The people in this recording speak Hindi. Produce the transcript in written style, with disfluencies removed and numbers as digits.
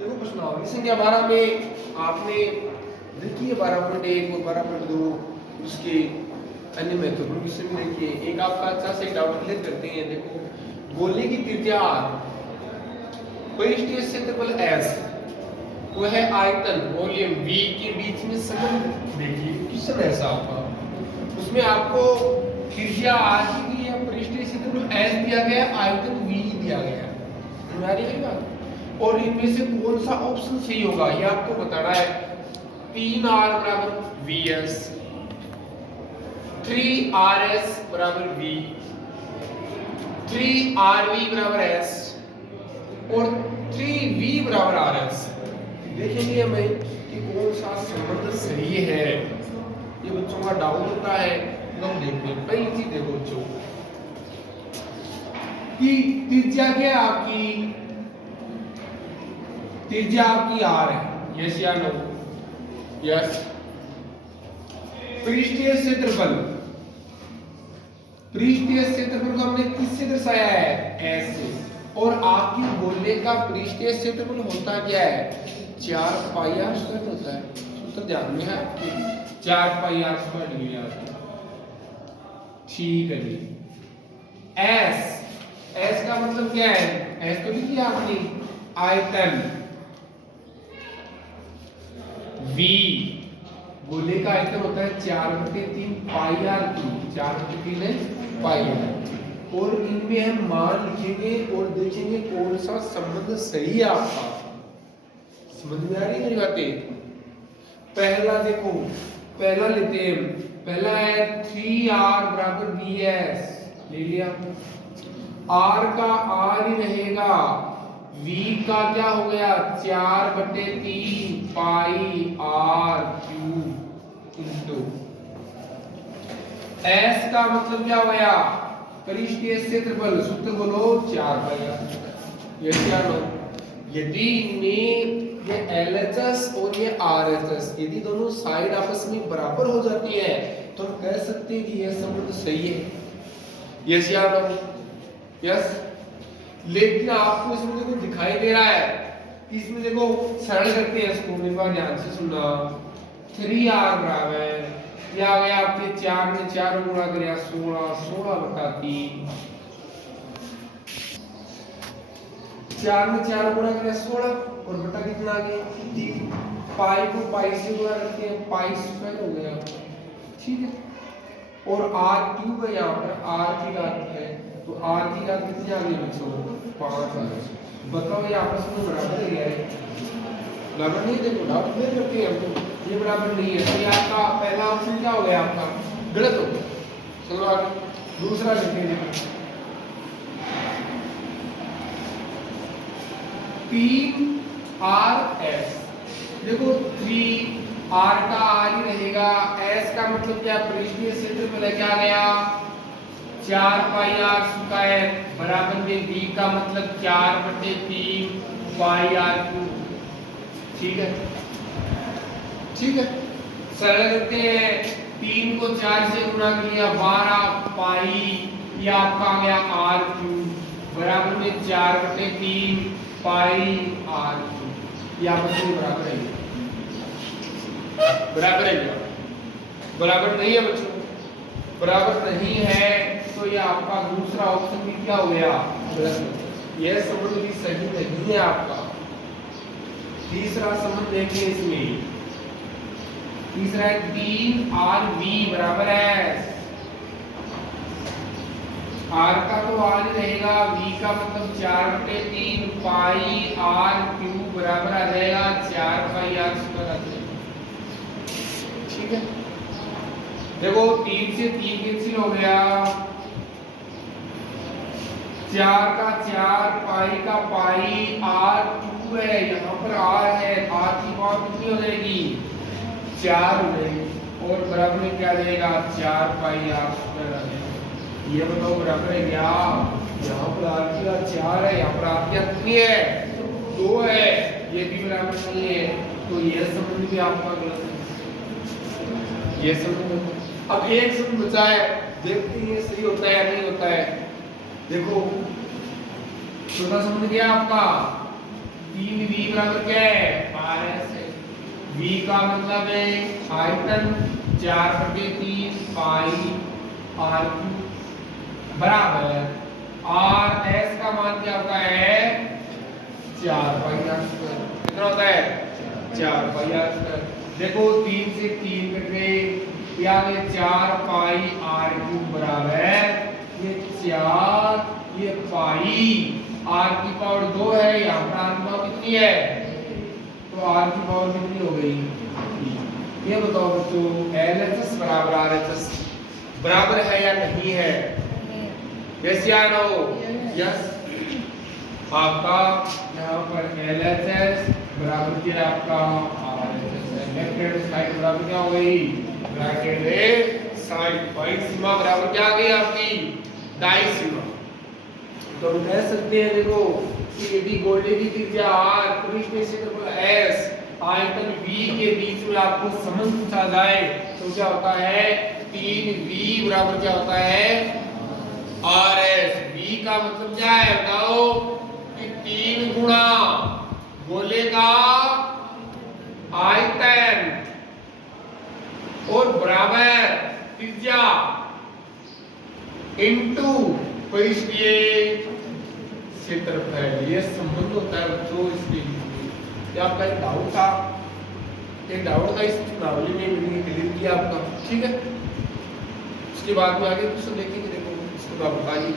देखो प्रश्नावली संख्या 12 में आपने देखिए 12.1 और 12.2 उसके अन्य महत्वपूर्ण विषय में देखिए एक आपका अच्छा से डाउट क्लियर करते हैं। देखो गोले की त्रिज्या r, परिष्ठीय क्षेत्रफल s, वो है आयतन वॉल्यूम v के बीच में संबंध। देखिए क्वेश्चन ऐसा आपका, उसमें आपको त्रिज्या r की दी है, परिष्ठीय क्षेत्रफल s दिया गया है, आयतन v दिया गया है। समझ आ रही है बात? और इनमें से कौन सा ऑप्शन सही होगा ये आपको बताना है। 3r बराबर vs, 3rs बराबर v, 3rv बराबर s और 3v बराबर rs। देखेंगे हमें कि कौन सा संबंध सही है। ये बच्चों का डाउट होता है, हम देखते हैं। पहली चीज देखो बच्चों कि त्रिज्या क्या है आपकी, त्रिज्या आपकी r है, यस या नो? यस। पृष्ठीय क्षेत्रफल, पृष्ठीय क्षेत्रफल को हमने किससे दर्शाया है? s से। और आपकी गोले का पृष्ठीय क्षेत्रफल होता क्या है? 4 पाई r स्क्वायर होता है। सूत्र ध्यान में है आपके, 4 पाई r स्क्वायर लिया आपने। ठीक है जी। s का मतलब क्या है? s तो लिखिए आपने, आयतन v, गोले का आयतन होता है 4/3 पाई r क्यूब, 4/3 पाई r। और इनमें हम मान लिखेंगे और देखेंगे कौन सा संबंध सही है आपका। समझ में आ रही है मेरी बातें? पहला देखो, पहला लेते हैं, पहला है 3r बराबर vs, ले लिया। r का r ही रहेगा, v का क्या हो गया? 4/3 पाई r क्यूब इंटू s का मतलब क्या हो गया? पृष्ठीय क्षेत्रफल, सूत्र बोलो 4 पाई r। ये क्या लो, यदि इनमें ये LHS और ये RHS यदि दोनों साइड आपस में बराबर हो जाती है तो हम कह सकते हैं कि यह संबंध सही है। यस या नो? यस। लेकिन आपको इसमें देखो दिखाई दे रहा है, इसमें देखो सरल करते हैं इसको, एक बार ध्यान से सुनना। 3r बराबर क्या आ गया आपके, 4 में 4 गुणा करें 16, 16/3, 4 में 4 गुणा करें 16 और बटा कितना आ गया 3। पाई को पाई से गुणा करते हैं, पाई स्क्वायर हो गया। ठीक है। और r क्यूब है, यहाँ पर r की घात है, तो r की घात कितनी आ गई बच्चों? 5 आ गई। बताओ ये आपस में बराबर है? बराबर नहीं। देखो डाउट क्लियर करते हैं हमको, ये बराबर नहीं है, तो ये आपका पहला ऑप्शन क्या हो गया? आपका गलत हो गया। चलो आगे दूसरा लिखते हैं। 3rs, देखो 3r का r ही रहेगा, s का मतलब क्या? पृष्ठीय क्षेत्रफल है, क्या गया? 4 पाई r स्क्वायर बराबर में v का मतलब 4/3 पाई r क्यूब। ठीक है, ठीक है। सरल करते हैं, 3 को 4 से गुणा कर लिया 12 पाई, ये आपका आ गया r क्यूब बराबर में 4/3 पाई r क्यूब। ये आपस में बराबर है, बराबर है? बराबर नहीं है बच्चों, बराबर नहीं है, तो ये आपका दूसरा ऑप्शन भी क्या हो गया? गलत। यह संबंध भी सही नहीं है आपका। तीसरा संबंध देखिए इसमें, तीसरा है 3rv बराबर है, r का तो r ही रहेगा, v का मतलब 4/3 पाई r क्यूब बराबर आ जाएगा 4 पाई r स्क्वायर आ जाएगा। ठीक है। देखो 3 से 3 कैंसिल हो गया, 4 का 4 पाई का पाई r क्यूब है, यहाँ पर r है, r की पावर कितनी हो जाएगी? 4 हो जाएगी, और बराबर में क्या रहेगा? 4 पाई r स्क्वायर आ जाएगा। ये बताओ बराबर है क्या? यहाँ पर r की घात 4 है, यहाँ पर r की घात कितनी है? 2 है, ये भी बराबर नहीं है, तो ये संबंध भी आपका गलत है। ये संबंध, अब एक संबंध बचा है, देखते हैं ये सही होता है या नहीं होता है। देखो छोटा संबंध क्या आपका? 3v बराबर क्या है RS है। v का मतलब है आयतन 4/3 पाई r³ बराबर RS का मान क्या होता है 4 पाई r²। कितना होता है 4 पाई r²। देखो 3 से 3 कट गए, यानी 4 पाई r³ बराबर ये 4 ये पाई r की पावर 2 है, यहाँ पर r की पावर कितनी है तो r की पावर कितनी हो गई। ये बताओ बच्चों LHS बराबर RHS बराबर है या नहीं है। यस या नो। यस आपका यहाँ पर LHS बराबर क्या है आपका RHS है। लेफ्ट साइड बराबर क्या हो गई राइट हैंड साइड। बाई सीमा बराबर क्या आ गई आपकी दाई सीमा। तो हम कह सकते हैं देखो कि यदि गोले की त्रिज्या r पृष्ठ में क्षेत्रफल s आयतन v के बीच में आपको संबंध पूछा जाए तो क्या होता है 3v बराबर क्या होता है rs। v का मतलब क्या है बताओ कि 3 गुणा गोले का आयतन और बराबर त्रिज्या इनटू पृष्ठीय क्षेत्रफल। ये संबंध होता है बच्चों इसके बीच। ये आपका एक डाउट था, एक डाउट था इस प्रणाली में मैंने क्लियर किया आपका, ठीक है। उसके बाद में आगे क्वेश्चन देखेंगे। देखो इसको आप बताइए।